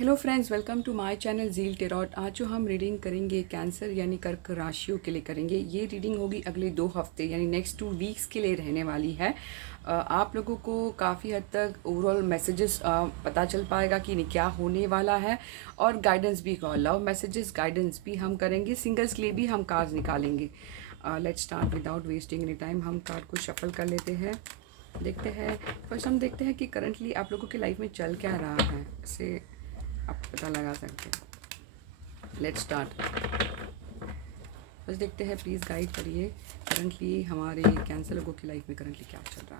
Hello friends, welcome to my channel zeal tarot. आज जो हम रीडिंग करेंगे कैंसर यानी कर्क राशियों के लिए करेंगे। ये रीडिंग होगी अगले 2 हफ्ते यानी नेक्स्ट 2 वीक्स के लिए रहने वाली है। आप लोगों को काफ़ी हद तक ओवरऑल मैसेजेस पता चल पाएगा कि क्या होने वाला है, और गाइडेंस भी, लव मैसेजेस गाइडेंस भी हम करेंगे। सिंगल्स के लिए भी हम कार्ड्स निकालेंगे। Let's start without wasting any time. हम कार्ड को शफल कर लेते हैं, देखते हैं। फर्स्ट हम देखते हैं कि करंटली आप लोगों की लाइफ में चल क्या रहा है, इसे आप पता लगा सकते हैं। Let's start. बस देखते हैं, प्लीज़ गाइड करिए करंटली हमारे कैंसर लोगों की लाइफ में करंटली क्या चल रहा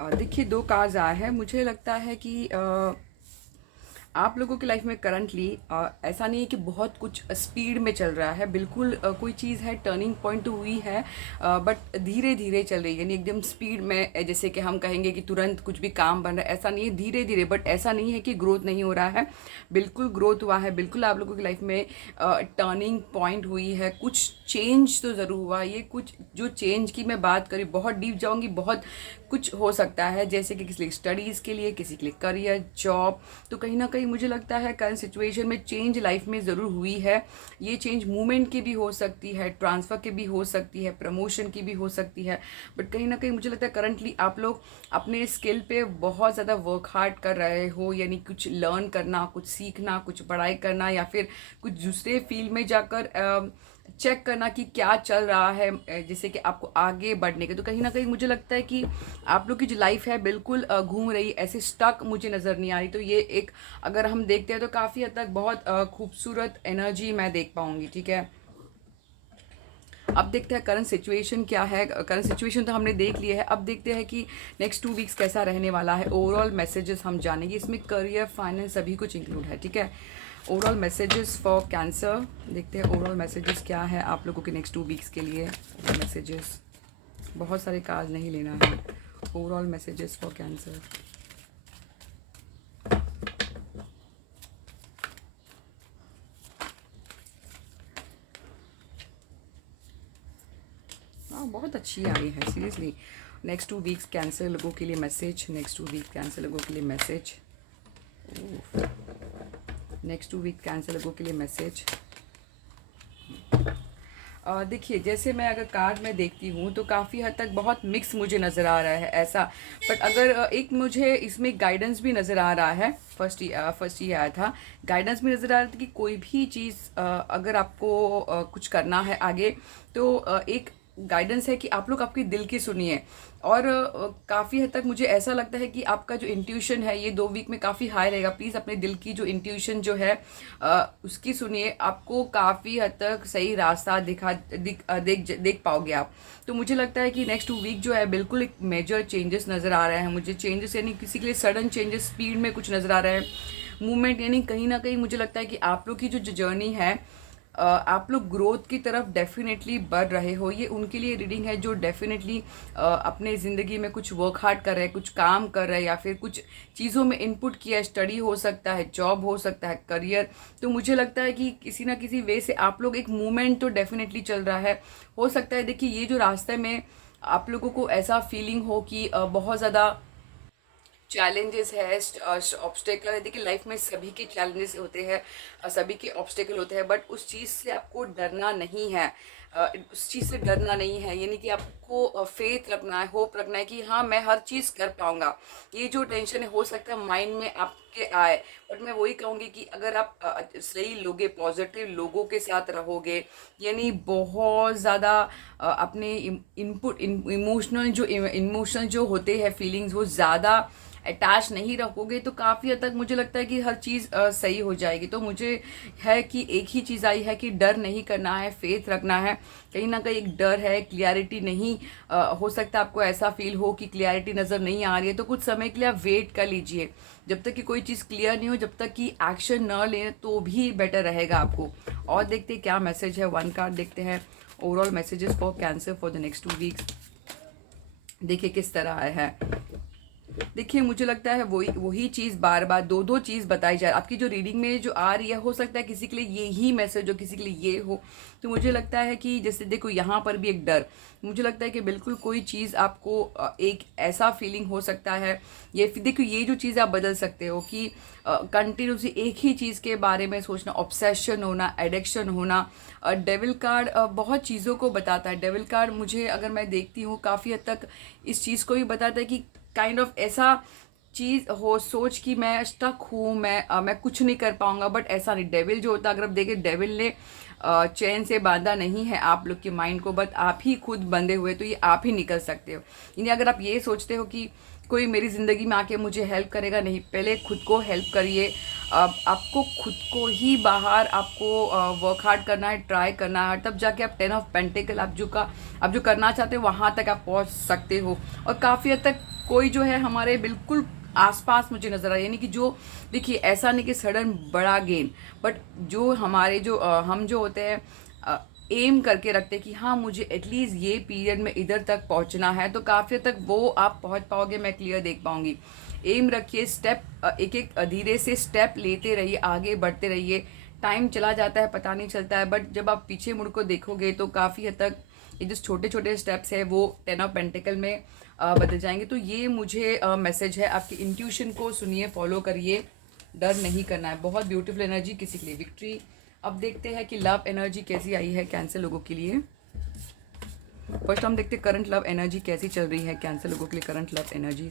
है। देखिए, 2 कार्ड्स आए हैं। मुझे लगता है कि आप लोगों की लाइफ में करंटली ऐसा नहीं है कि बहुत कुछ स्पीड में चल रहा है। बिल्कुल कोई चीज़ है, टर्निंग पॉइंट तो हुई है, बट धीरे धीरे चल रही है, यानी एकदम स्पीड में। जैसे कि हम कहेंगे कि तुरंत कुछ भी काम बन रहा है, ऐसा नहीं है, धीरे धीरे। बट ऐसा नहीं है कि ग्रोथ नहीं हो रहा है, बिल्कुल ग्रोथ हुआ है। बिल्कुल आप लोगों की लाइफ में टर्निंग पॉइंट हुई है, कुछ चेंज तो ज़रूर हुआ। ये कुछ जो चेंज की मैं बात करी, बहुत डीप जाऊँगी, बहुत कुछ हो सकता है। जैसे कि किसी स्टडीज़ के लिए, किसी के लिए करियर, जॉब। तो कहीं ना कहीं मुझे लगता है करंट सिचुएशन में चेंज लाइफ में ज़रूर हुई है। ये चेंज मूवमेंट की भी हो सकती है, ट्रांसफ़र की भी हो सकती है, प्रमोशन की भी हो सकती है। बट कहीं ना कहीं मुझे लगता है करंटली आप लोग अपने स्किल पे बहुत ज़्यादा वर्क हार्ड कर रहे हो, यानी कुछ लर्न करना, कुछ सीखना, कुछ पढ़ाई करना, या फिर कुछ दूसरे फील्ड में जाकर चेक करना कि क्या चल रहा है, जैसे कि आपको आगे बढ़ने के। तो कहीं ना कहीं मुझे लगता है कि आप लोग की जो लाइफ है बिल्कुल घूम रही, ऐसे स्टक मुझे नज़र नहीं आ रही। तो ये एक, अगर हम देखते हैं तो काफ़ी हद तक बहुत खूबसूरत एनर्जी मैं देख पाऊंगी। ठीक है, अब देखते हैं करंट सिचुएशन क्या है। करंट सिचुएशन तो हमने देख लिया है, अब देखते हैं कि नेक्स्ट 2 वीक्स कैसा रहने वाला है। ओवरऑल मैसेजेस हम जानेंगे, इसमें करियर, फाइनेंस सभी कुछ इंक्लूड है। ठीक है, ओवरऑल मैसेजेस फॉर कैंसर। देखते हैं ओवरऑल मैसेजेस क्या है आप लोगों के नेक्स्ट 2 वीक्स के लिए। मैसेजेस, बहुत सारे कार्ड नहीं लेना है। Overall messages for cancer. हाँ, बहुत अच्छी आई है सीरियसली। नेक्स्ट 2 वीक्स कैंसर लोगों के लिए मैसेज। नेक्स्ट 2 वीक कैंसर लोगों के लिए मैसेज। नेक्स्ट 2 वीक कैंसर लोगों के लिए मैसेज। देखिए, जैसे मैं अगर कार्ड में देखती हूँ तो काफ़ी हद तक बहुत मिक्स मुझे नज़र आ रहा है ऐसा। बट अगर एक मुझे इसमें गाइडेंस भी नज़र आ रहा है। फर्स्ट ये आया था, गाइडेंस भी नज़र आ रहा था कि कोई भी चीज़ अगर आपको कुछ करना है आगे, तो एक गाइडेंस है कि आप लोग आपके दिल की सुनिए। और काफ़ी हद तक मुझे ऐसा लगता है कि आपका जो इंट्यूशन है ये 2 वीक में काफ़ी हाई रहेगा। प्लीज़ अपने दिल की जो इंट्यूशन जो है उसकी सुनिए, आपको काफ़ी हद तक सही रास्ता देख पाओगे आप। तो मुझे लगता है कि नेक्स्ट 2 वीक जो है बिल्कुल एक मेजर चेंजेस नज़र आ रहे हैं मुझे। चेंजेस यानी किसी के लिए सडन चेंजेस, स्पीड में कुछ नज़र आ रहा है, मूवमेंट। यानी कहीं ना कहीं मुझे लगता है कि आप लोग की जो जर्नी है, आप लोग ग्रोथ की तरफ डेफिनेटली बढ़ रहे हो। ये उनके लिए रीडिंग है जो डेफिनेटली अपने ज़िंदगी में कुछ वर्क हार्ड कर रहे हैं, कुछ काम कर रहे हैं, या फिर कुछ चीज़ों में इनपुट किया है। स्टडी हो सकता है, जॉब हो सकता है, करियर। तो मुझे लगता है कि किसी ना किसी वे से आप लोग, एक मूवमेंट तो डेफिनेटली चल रहा है। हो सकता है, देखिए, ये जो रास्ते में आप लोगों को ऐसा फीलिंग हो कि बहुत ज़्यादा चैलेंजेस है, ऑब्स्टेकल है। देखिए, लाइफ में सभी के चैलेंजेस होते हैं, सभी के ऑब्स्टेकल होते हैं, बट उस चीज़ से आपको डरना नहीं है। उस चीज़ से डरना नहीं है, यानी कि आपको फेथ रखना है, होप रखना है कि हाँ, मैं हर चीज़ कर पाऊंगा। ये जो टेंशन है, हो सकता है माइंड में आपके आए, बट मैं वही कहूँगी कि अगर आप सही लोगे, पॉजिटिव लोगों के साथ रहोगे, यानी बहुत ज़्यादा अपने इनपुट, इमोशनल जो होते हैं फीलिंग्स, वो ज़्यादा अटैच नहीं रखोगे, तो काफ़ी हद तक मुझे लगता है कि हर चीज़ सही हो जाएगी। तो मुझे है कि एक ही चीज़ आई है कि डर नहीं करना है, फेथ रखना है। कहीं ना कहीं एक डर है, क्लियरिटी नहीं, हो सकता है आपको ऐसा फील हो कि क्लियरिटी नज़र नहीं आ रही है, तो कुछ समय के लिए आप वेट कर लीजिए। जब तक कि कोई चीज़ क्लियर नहीं हो, जब तक कि एक्शन न लें, तो भी बेटर रहेगा आपको। और देखते हैं क्या मैसेज है। 1 कार्ड देखते हैं, overall messages for cancer for the next 2 weeks. देखिए किस तरह आया है। देखिए मुझे लगता है वही वही चीज़ बार बार दो दो चीज़ बताई जा रही, आपकी जो रीडिंग में जो आ रही है, हो सकता है किसी के लिए ये ही मैसेज हो, किसी के लिए ये हो। तो मुझे लगता है कि जैसे देखो यहाँ पर भी एक डर, मुझे लगता है कि बिल्कुल कोई चीज़ आपको एक ऐसा फीलिंग हो सकता है, ये फिर देखो ये जो चीज़ आप बदल सकते हो कि कंटिन्यूसली एक ही चीज़ के बारे में सोचना, ऑब्सेशन होना, एडिक्शन होना। डेविल कार्ड बहुत चीज़ों को बताता है। डेविल कार्ड मुझे अगर मैं देखती हूँ काफ़ी हद तक इस चीज़ को भी बताता है कि काइंड ऑफ ऐसा चीज़ हो, सोच कि मैं स्टक हूँ, मैं कुछ नहीं कर पाऊंगा, बट ऐसा नहीं। डेविल जो होता है, अगर आप देखें डेविल ने चैन से बांधा नहीं है आप लोग के माइंड को, बट आप ही खुद बंधे हुए, तो ये आप ही निकल सकते हो। यानी अगर आप ये सोचते हो कि कोई मेरी ज़िंदगी में आके मुझे हेल्प करेगा, नहीं, पहले खुद को हेल्प करिए। अब आपको खुद को ही बाहर आपको वर्क हार्ड करना है, ट्राई करना है, तब जाके आप 10 ऑफ पेंटिकल आप जो करना चाहते हो वहाँ तक आप पहुँच सकते हो। और काफ़ी हद तक कोई जो है हमारे बिल्कुल आसपास मुझे नजर आ रहा है, यानी कि जो देखिए ऐसा नहीं कि सडन बड़ा गेन, बट जो हमारे जो हम जो होते हैं एम करके रखते हैं कि हाँ मुझे एटलीस्ट ये पीरियड में इधर तक पहुंचना है, तो काफ़ी हद तक वो आप पहुंच पाओगे, मैं क्लियर देख पाऊंगी। एम रखिए, स्टेप एक एक धीरे से स्टेप लेते रहिए, आगे बढ़ते रहिए। टाइम चला जाता है पता नहीं चलता है, बट जब आप पीछे मुड़ को देखोगे तो काफ़ी हद तक ये जो छोटे छोटे स्टेप्स है वो 10 ऑफ पेंटिकल में बदल जाएंगे। तो ये मुझे मैसेज है, आपकी इंट्यूशन को सुनिए, फॉलो करिए, डर नहीं करना है। बहुत ब्यूटीफुल एनर्जी, किसी के लिए विक्ट्री। अब देखते हैं कि लव एनर्जी कैसी आई है कैंसर लोगों के लिए। फर्स्ट हम देखते हैं करंट लव एनर्जी कैसी चल रही है कैंसर लोगों के लिए। Current love energy,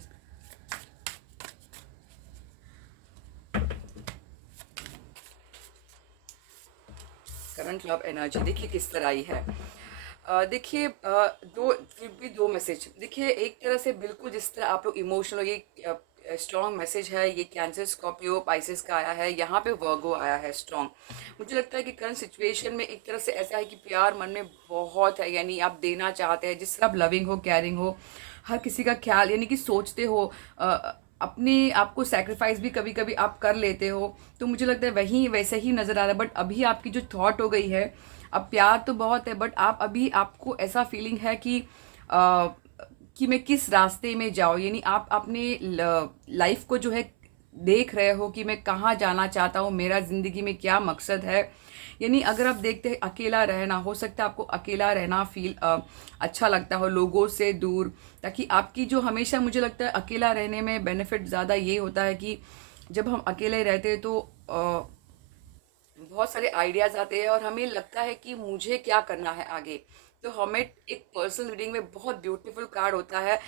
current love energy देखिए किस तरह आई है। देखिए दो, फिर भी दो मैसेज देखिए। एक तरह से बिल्कुल जिस तरह आप लोग इमोशनल हो, ये स्ट्रॉन्ग मैसेज है, ये कैंसर, स्कॉर्पियो, पाइसेस का आया है, यहाँ पे वर्गो आया है स्ट्रॉन्ग। मुझे लगता है कि करंट सिचुएशन में एक तरह से ऐसा है कि प्यार मन में बहुत है, यानी आप देना चाहते हैं, जिस तरह आप लविंग हो, केयरिंग हो, हर किसी का ख्याल, यानी कि सोचते हो, अपने आप को सेक्रीफाइस भी कभी कभी आप कर लेते हो। तो मुझे लगता है वही वैसे ही नज़र आ रहा है। बट अभी आपकी जो थॉट हो गई है, अब प्यार तो बहुत है, बट आप अभी आपको ऐसा फीलिंग है कि मैं किस रास्ते में जाऊँ, यानी आप अपने लाइफ को जो है देख रहे हो कि मैं कहाँ जाना चाहता हूँ, मेरा ज़िंदगी में क्या मकसद है। यानी अगर आप देखते हैं अकेला रहना, हो सकता है आपको अकेला रहना फील अच्छा लगता हो, लोगों से दूर, ताकि आपकी जो हमेशा मुझे लगता है अकेला रहने में बेनिफिट ज़्यादा ये होता है कि जब हम अकेले रहते हैं तो बहुत सारे आइडियाज आते हैं और हमें लगता है कि मुझे क्या करना है आगे। तो हमें एक पर्सनल रीडिंग में बहुत ब्यूटीफुल कार्ड होता है,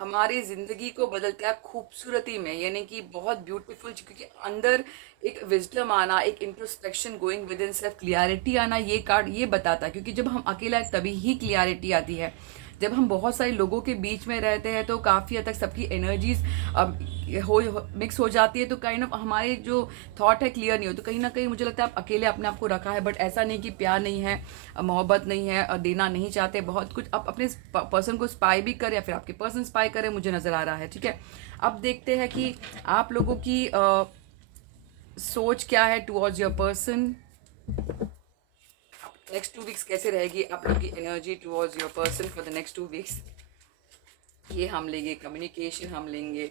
हमारी जिंदगी को बदलता है खूबसूरती में, यानी कि बहुत ब्यूटीफुल, क्योंकि अंदर एक विजडम आना, एक introspection, going with in self, clarity आना, ये कार्ड ये बताता है। क्योंकि जब हम अकेला है तभी ही क्लियरिटी आती है। जब हम बहुत सारे लोगों के बीच में रहते हैं तो काफ़ी हद तक सबकी एनर्जीज हो मिक्स हो जाती है, तो काइंड ऑफ हमारे जो थॉट है क्लियर नहीं हो। तो कहीं ना कहीं मुझे लगता है आप अकेले अपने आप को रखा है, बट ऐसा नहीं कि प्यार नहीं है, मोहब्बत नहीं है, देना नहीं चाहते, बहुत कुछ आप अपने पर्सन को स्पाई भी करें या फिर आपके पर्सन स्पाई करे, मुझे नज़र आ रहा है। ठीक है, अब देखते हैं कि आप लोगों की सोच क्या है towards your person. Next 2 weeks कैसे रहेगी आप लोग की energy towards your person for the next 2 weeks, ये हम लेंगे। कम्युनिकेशन हम लेंगे।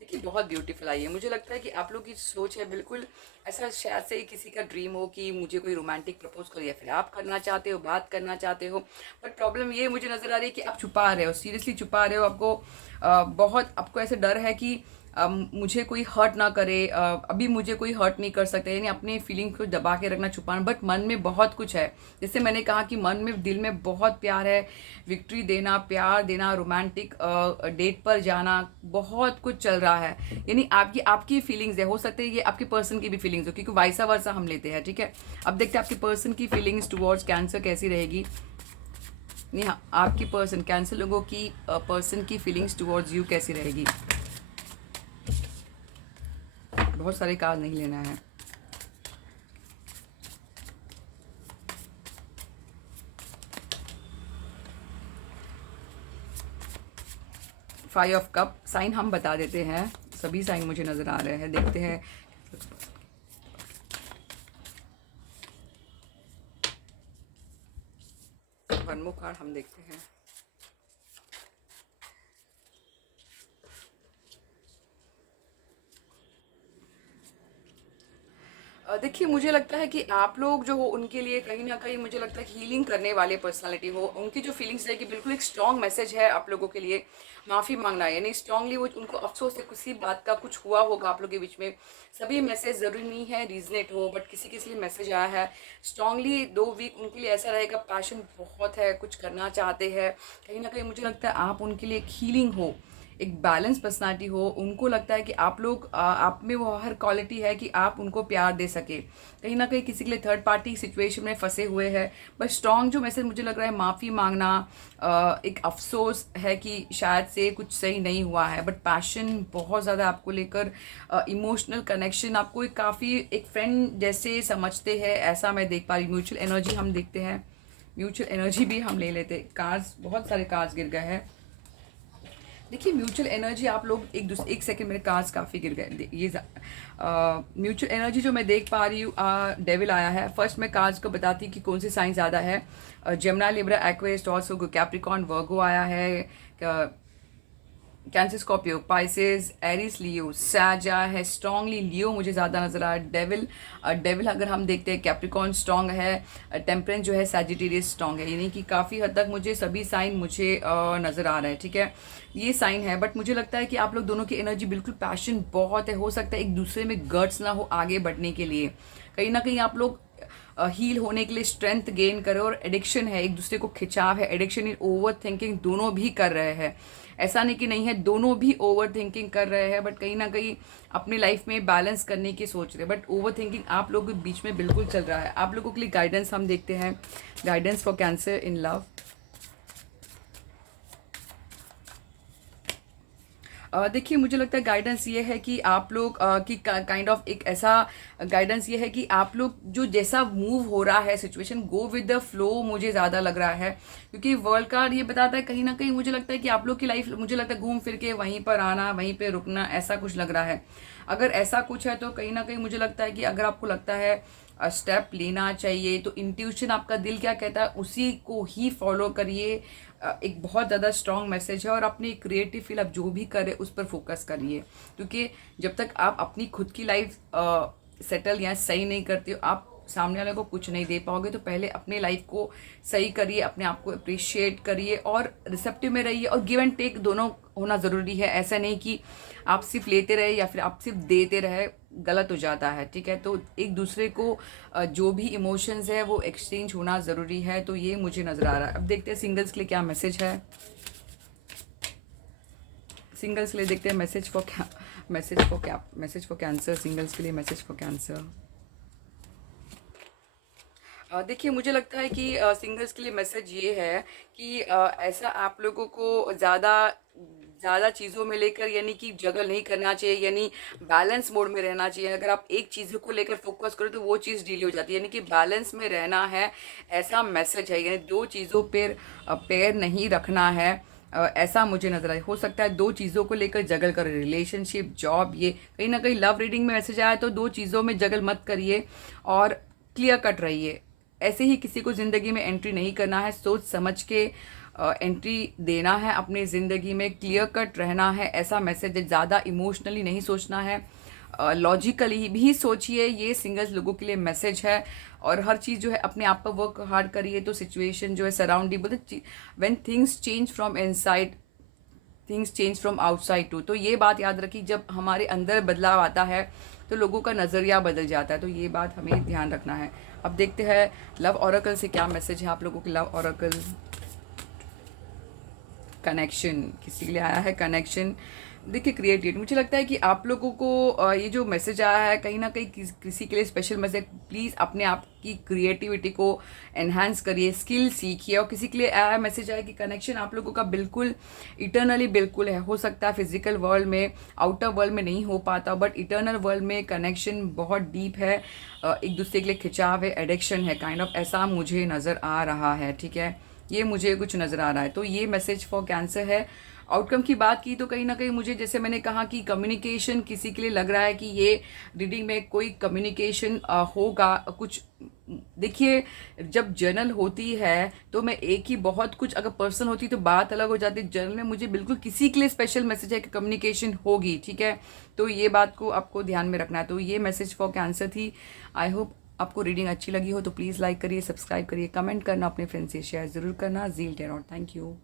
देखिए बहुत ब्यूटीफुल आई है। मुझे लगता है कि आप लोग की सोच है बिल्कुल ऐसा, शायद से ही किसी का ड्रीम हो कि मुझे कोई रोमांटिक प्रपोज करे, या फिर आप करना चाहते हो, बात करना चाहते हो, बट प्रॉब्लम ये मुझे नज़र आ रही है कि आप छुपा रहे हो, सीरियसली छुपा रहे हो। आपको बहुत आपको ऐसे डर है कि मुझे कोई हर्ट ना करे, अभी मुझे कोई हर्ट नहीं कर सकता, यानी अपने फीलिंग को दबा के रखना, छुपाना। बट मन में बहुत कुछ है, जैसे मैंने कहा कि मन में, दिल में बहुत प्यार है, विक्ट्री देना, प्यार देना, रोमांटिक डेट पर जाना, बहुत कुछ चल रहा है। यानी आपकी आपकी फीलिंग्स है, हो सकते हैं ये आपके पर्सन की भी फीलिंग्स हो, क्योंकि वाइसा वर्सा हम लेते हैं। ठीक है, अब देखते हैं आपके पर्सन की फीलिंग्स टुवर्ड्स कैंसर कैसी रहेगी। नहीं हाँ, आपकी पर्सन, कैंसर लोगों की पर्सन की फीलिंग्स टुवर्ड्स यू कैसी रहेगी। बहुत सारे कार्ड नहीं लेना है। फाइव ऑफ कप, साइन हम बता देते हैं, सभी साइन मुझे नजर आ रहे हैं। देखते हैं वन मोर कार्ड हम देखते हैं। देखिए, मुझे लगता है कि आप लोग जो हो उनके लिए कहीं न कहीं मुझे लगता है हीलिंग करने वाले पर्सनैलिटी हो। उनकी जो फीलिंग्स रहेगी बिल्कुल एक स्ट्रॉन्ग मैसेज है आप लोगों के लिए, माफ़ी माँगना यानी स्ट्रॉन्गली वो उनको अफ़सोस है किसी बात का कुछ हुआ होगा आप लोगों के बीच में। सभी मैसेज ज़रूरी नहीं है रीज़नेट हो, बट किसी-किसी लिए मैसेज आया है। स्ट्रॉन्गली 2 वीक उनके लिए ऐसा रहेगा, पैशन बहुत है, कुछ करना चाहते हैं। कहीं न कहीं मुझे लगता है आप उनके लिए एक हीलिंग हो, एक बैलेंस पर्सनालिटी हो। उनको लगता है कि आप लोग आप में वो हर क्वालिटी है कि आप उनको प्यार दे सके। कहीं ना कहीं किसी के लिए थर्ड पार्टी सिचुएशन में फंसे हुए हैं, बट स्ट्रॉन्ग जो मैसेज मुझे लग रहा है माफ़ी मांगना, एक अफसोस है कि शायद से कुछ सही नहीं हुआ है, बट पैशन बहुत ज़्यादा आपको लेकर, इमोशनल कनेक्शन आपको एक काफ़ी एक फ्रेंड जैसे समझते हैं, ऐसा मैं देख पा रही हूँ। म्यूचुअल एनर्जी हम देखते हैं, म्यूचुअल एनर्जी भी हम ले लेते। कार्ड्स बहुत सारे कार्ड्स गिर गए हैं। देखिए, म्यूचुअल एनर्जी आप लोग एक सेकंड, मेरे कार्ड्स काफ़ी गिर गए। ये म्यूचुअल एनर्जी जो मैं देख पा रही हूँ, डेविल आया है। फर्स्ट मैं कार्ड्स को बताती हूँ कि कौन से साइन ज़्यादा है। Gemini, Libra, Aquarius, Taurus, Capricorn, Virgo आया है। Cancer, Scorpio, Pisces, Aries, Leo, साजा है। स्ट्रांगली लियो मुझे ज़्यादा नजर आ रहा है। डेविल अगर हम देखते हैं, कैप्रिकॉर्न स्ट्रांग है। टेम्परेंस जो है सैजिटेरियस स्ट्रांग है, यानी कि काफ़ी हद तक मुझे सभी साइन मुझे नज़र आ रहे हैं। ठीक है, ये साइन है, बट मुझे लगता है कि आप लोग दोनों की एनर्जी बिल्कुल पैशन बहुत है। हो सकता है एक दूसरे में गट्स ना हो आगे बढ़ने के लिए। कहीं ना कहीं आप लोग हील होने के लिए स्ट्रेंथ गेन करो, और एडिक्शन है, एक दूसरे को खिंचाव है, एडिक्शन इन ओवर थिंकिंग दोनों भी कर रहे हैं। ऐसा नहीं कि नहीं है, दोनों भी ओवर थिंकिंग कर रहे हैं, बट कहीं ना कहीं अपनी लाइफ में बैलेंस करने की सोच रहे हैं, बट ओवर थिंकिंग आप लोगों के बीच में बिल्कुल चल रहा है। आप लोगों के लिए गाइडेंस हम देखते हैं, guidance for cancer in love. देखिए, मुझे लगता है गाइडेंस ये है कि आप लोग की काइंड ऑफ एक ऐसा गाइडेंस ये है कि आप लोग जो जैसा मूव हो रहा है situation, go with the flow मुझे ज़्यादा लग रहा है। क्योंकि वर्ल्ड कार्ड ये बताता है कहीं ना कहीं मुझे लगता है कि आप लोग की लाइफ मुझे लगता है घूम फिर के वहीं पर आना, वहीं पर रुकना, ऐसा कुछ लग रहा है। अगर ऐसा कुछ है तो कहीं ना कहीं मुझे लगता है कि अगर आपको लगता है स्टेप लेना चाहिए, तो इंट्यूशन आपका दिल क्या कहता है उसी को ही फॉलो करिए। एक बहुत ज़्यादा स्ट्रॉन्ग मैसेज है, और अपनी क्रिएटिव फील आप जो भी करें उस पर फोकस करिए। क्योंकि जब तक आप अपनी खुद की लाइफ सेटल या सही नहीं करते हो, आप सामने वाले को कुछ नहीं दे पाओगे। तो पहले अपने लाइफ को सही करिए, अपने आप को अप्रिशिएट करिए, और रिसेप्टिव में रहिए, और गिव एंड टेक दोनों होना ज़रूरी है। ऐसा नहीं कि आप सिर्फ लेते रहे या फिर आप सिर्फ देते रहे, गलत हो जाता है। ठीक है, तो एक दूसरे को जो भी इमोशंस है वो एक्सचेंज होना ज़रूरी है। तो ये मुझे नज़र आ रहा है। अब देखते हैं सिंगल्स के लिए क्या मैसेज है। सिंगल्स के लिए देखते हैं मैसेज फॉर कैंसर। सिंगल्स के लिए मैसेज फॉर कैंसर। देखिए, मुझे लगता है कि सिंगर्स के लिए मैसेज ये है कि ऐसा आप लोगों को ज़्यादा ज़्यादा चीज़ों में लेकर यानी कि जगल नहीं करना चाहिए, यानी बैलेंस मोड में रहना चाहिए। अगर आप एक चीज़ को लेकर फोकस करो तो वो चीज़ डील हो जाती है, यानी कि बैलेंस में रहना है, ऐसा मैसेज है। यानी दो चीज़ों पर पैर नहीं रखना है, ऐसा मुझे नजर आया। हो सकता है दो चीज़ों को लेकर जगल करो, रिलेशनशिप, जॉब, ये कहीं ना कहीं लव रीडिंग में मैसेज आया, तो दो चीज़ों में जगल मत करिए और क्लियर कट रहिए। ऐसे ही किसी को ज़िंदगी में एंट्री नहीं करना है, सोच समझ के एंट्री देना है अपनी ज़िंदगी में, क्लियर कट रहना है, ऐसा मैसेज है। ज़्यादा इमोशनली नहीं सोचना है, लॉजिकली भी सोचिए, ये सिंगल्स लोगों के लिए मैसेज है। और हर चीज़ जो है अपने आप पर वर्क हार्ड करिए, तो सिचुएशन जो है सराउंडिंग, बोलते when things change from inside things change from outside too. तो ये बात याद रखिए, जब हमारे अंदर बदलाव आता है तो लोगों का नज़रिया बदल जाता है, तो ये बात हमें ध्यान रखना है। अब देखते हैं लव ओरेकल से क्या मैसेज है आप लोगों के। लव ओरेकल कनेक्शन, किसी के लिए आया है कनेक्शन। देखिए, क्रिएटिव, मुझे लगता है कि आप लोगों को ये जो मैसेज आया है कहीं ना कहीं किसी के लिए स्पेशल मैसेज। प्लीज़ अपने आप की क्रिएटिविटी को एनहांस करिए, स्किल सीखिए। और किसी के लिए आया मैसेज आया कि कनेक्शन आप लोगों का बिल्कुल इटर्नली बिल्कुल है। हो सकता है फिजिकल वर्ल्ड में, आउटर वर्ल्ड में नहीं हो पाता, बट इटर्नल वर्ल्ड में कनेक्शन बहुत डीप है। एक दूसरे के लिए खिंचाव है, एडिक्शन है, काइंड ऑफ ऐसा मुझे नज़र आ रहा है। ठीक है, ये मुझे कुछ नज़र आ रहा है। तो ये मैसेज फॉर कैंसर है। आउटकम की बात की तो कहीं ना कहीं मुझे, जैसे मैंने कहा कि कम्युनिकेशन, किसी के लिए लग रहा है कि ये रीडिंग में कोई कम्युनिकेशन होगा, कुछ देखिए, जब जर्नल होती है तो मैं एक ही बहुत कुछ, अगर पर्सन होती तो बात अलग हो जाती। जर्नल में मुझे बिल्कुल किसी के लिए स्पेशल मैसेज है कि कम्युनिकेशन होगी, ठीक है। तो ये बात को आपको ध्यान में रखना है। तो ये मैसेज फॉर कैंसर थी। आई होप आपको रीडिंग अच्छी लगी हो तो प्लीज़ लाइक करिए, सब्सक्राइब करिए, कमेंट करना, अपने फ्रेंड्स से शेयर ज़रूर करना। Zeal tarot, thank you.